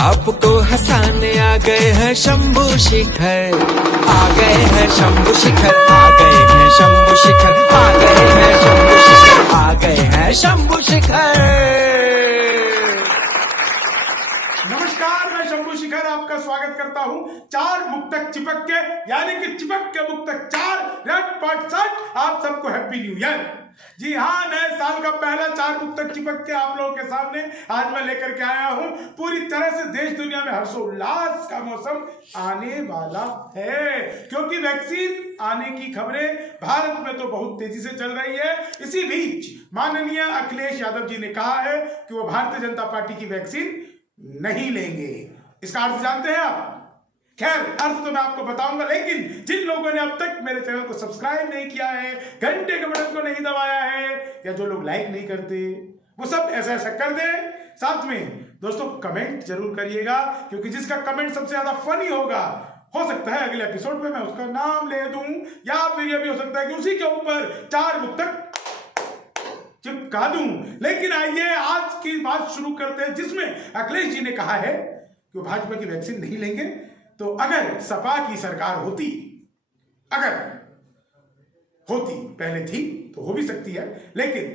आपको हंसाने आ गए हैं शंभू शिखर, आ गए हैं शंभू शिखर, आ गए हैं शंभू शिखर, आ गए हैं शंभू शिखर, आ गए हैं शंभू शिखर। नमस्कार, मैं शंभू शिखर आपका स्वागत करता हूं। चार मुक्तक चिपक के यानी कि चिपक के मुक्तक चार रेड पॉट शर्ट। आप सबको हैप्पी न्यू ईयर। जी हाँ, नए साल का पहला चार मुक्तक चिपक के आप लोगों के सामने आज मैं लेकर के आया हूं। पूरी तरह से देश दुनिया में हर्षोल्लास का मौसम आने वाला है, क्योंकि वैक्सीन आने की खबरें भारत में तो बहुत तेजी से चल रही है। इसी बीच माननीय अखिलेश यादव जी ने कहा है कि वो भारतीय जनता पार्टी की वैक्सीन नहीं लेंगे। इसका अर्थ जानते हैं आप? खैर, अर्थ तो मैं आपको बताऊंगा, लेकिन जिन लोगों ने अब तक मेरे चैनल को सब्सक्राइब नहीं किया है, घंटे के बटन को नहीं दबाया है, या जो लोग लाइक नहीं करते, वो सब ऐसा ऐसा कर दें। साथ में दोस्तों कमेंट जरूर करिएगा, क्योंकि जिसका कमेंट सबसे ज्यादा फनी होगा, हो सकता है अगले एपिसोड में मैं उसका नाम ले दूं, या फिर यह भी हो सकता है कि उसी के ऊपर चार मुक्तक चिपका दूं। लेकिन आइए आज की बात शुरू करते हैं, जिसमें अखिलेश जी ने कहा है कि वो भाजपा की वैक्सीन नहीं लेंगे। तो अगर सपा की सरकार होती, अगर होती, पहले थी तो हो भी सकती है, लेकिन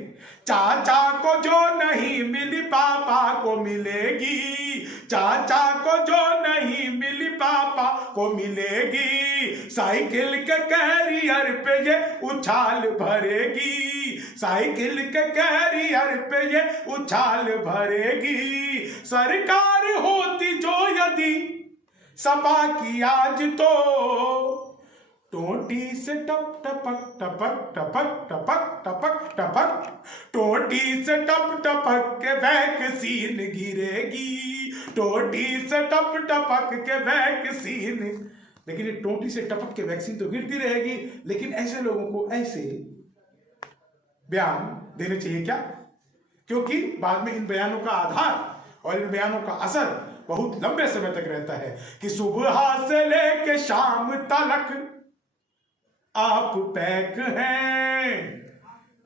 चाचा को जो नहीं मिली पापा को मिलेगी, चाचा को जो नहीं मिली पापा को मिलेगी, साइकिल के कैरियर पे ये उछाल भरेगी, साइकिल के कैरियर पे ये उछाल भरेगी। सरकार होती जो यदि सपा की आज तो टोटी से टप टपक टपक टपक टपक टपक टपक, टोटी से टप टपक के वैक्सीन गिरेगी, टोटी से टप टपक के वैक्सीन। लेकिन ये टोटी से टपक के वैक्सीन तो गिरती रहेगी, लेकिन ऐसे लोगों को ऐसे बयान देने चाहिए क्या? क्योंकि बाद में इन बयानों का आधार और इन बयानों का असर बहुत लंबे समय तक रहता है कि सुबह से लेके शाम तक आप पैक हैं।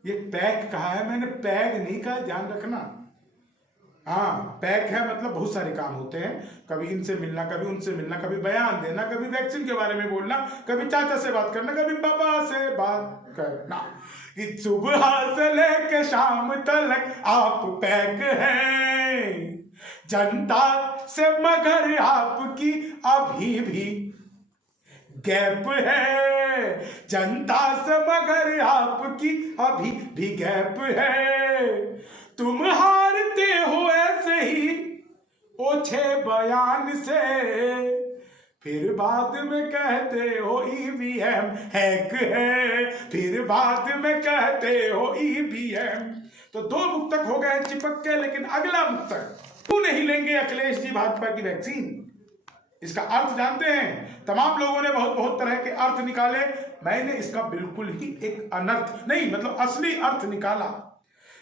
ये पैक कहा है मैंने, पैक नहीं कहा, ध्यान रखना। हाँ, पैक है मतलब बहुत सारे काम होते हैं, कभी इनसे मिलना, कभी उनसे मिलना, कभी बयान देना, कभी वैक्सीन के बारे में बोलना, कभी चाचा से बात करना, कभी पापा से बात करना। कि सुबह से लेके शाम तक आप पैक हैं जनता से, मगर आपकी अभी भी गैप है, जनता से मगर आपकी अभी भी गैप है। तुम हारते हो ऐसे ही ओछे बयान से, फिर बाद में कहते हो ईवीएम हैक है, फिर बाद में कहते हो ईवीएम। तो दो मुक्तक हो गए चिपक के, लेकिन अगला मुक्तक, क्यों नहीं लेंगे अखिलेश जी भाजपा की वैक्सीन? इसका अर्थ जानते हैं? तमाम लोगों ने बहुत बहुत तरह के अर्थ निकाले, मैंने इसका बिल्कुल ही एक अनर्थ नहीं, मतलब असली अर्थ निकाला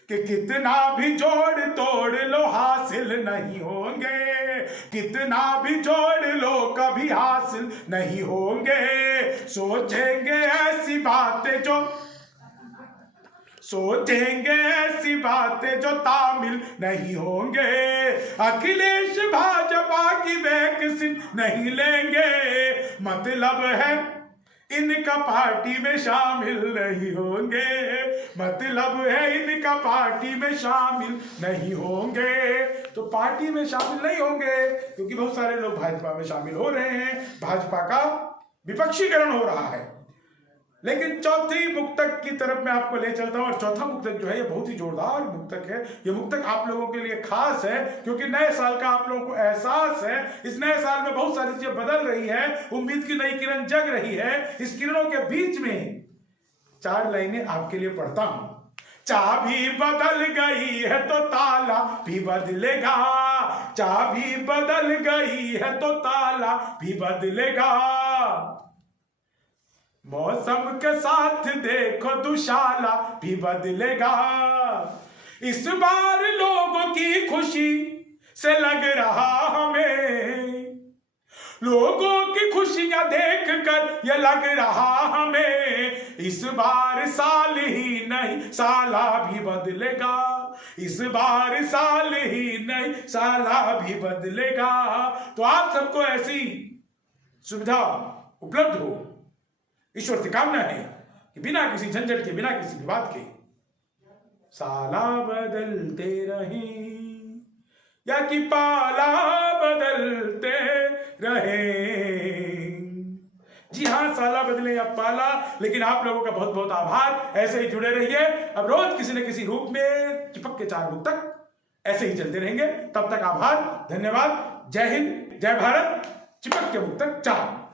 कि कितना भी जोड़ तोड़ लो हासिल नहीं होंगे, कितना भी जोड़ लो कभी हासिल नहीं होंगे। सोचेंगे ऐसी बातें जो, सोचेंगे ऐसी बातें जो तामिल नहीं होंगे। अखिलेश भाजपा की वैक्सीन नहीं लेंगे, मतलब है इनका पार्टी में शामिल नहीं होंगे, मतलब है इनका पार्टी में शामिल नहीं होंगे। तो पार्टी में शामिल नहीं होंगे क्योंकि बहुत सारे लोग भाजपा में शामिल हो रहे हैं, भाजपा का विपक्षीकरण हो रहा है। लेकिन चौथी मुक्तक की तरफ मैं आपको ले चलता हूं, और चौथा मुक्तक जो है ये बहुत ही जोरदार मुक्तक है। ये मुक्तक आप लोगों के लिए खास है, क्योंकि नए साल का आप लोगों को एहसास है। इस नए साल में बहुत सारी चीजें बदल रही है, उम्मीद की नई किरण जग रही है। इस किरणों के बीच में चार लाइनें आपके लिए पढ़ता हूं। चाबी बदल गई है तो ताला भी बदलेगा, चाबी बदल गई है तो ताला भी बदलेगा, मौसम के साथ देखो दुशाला भी बदलेगा। इस बार लोगों की खुशी से लग रहा हमें, लोगों की खुशियां देखकर ये लग रहा हमें, इस बार साल ही नहीं साला भी बदलेगा, इस बार साल ही नहीं साला भी बदलेगा। तो आप सबको ऐसी सुविधा उपलब्ध हो, ईश्वर से कामना है कि बिना किसी झंझट के, बिना किसी विवाद के साला बदलते रहें या कि पाला बदलते रहें। जी हाँ, साला बदले या पाला, लेकिन आप लोगों का बहुत बहुत आभार। ऐसे ही जुड़े रहिए, अब रोज किसी न किसी रूप में चिपक के 4 मुख तक ऐसे ही चलते रहेंगे। तब तक आभार, धन्यवाद, जय हिंद, जय भारत। चिपक के मुख तक 4।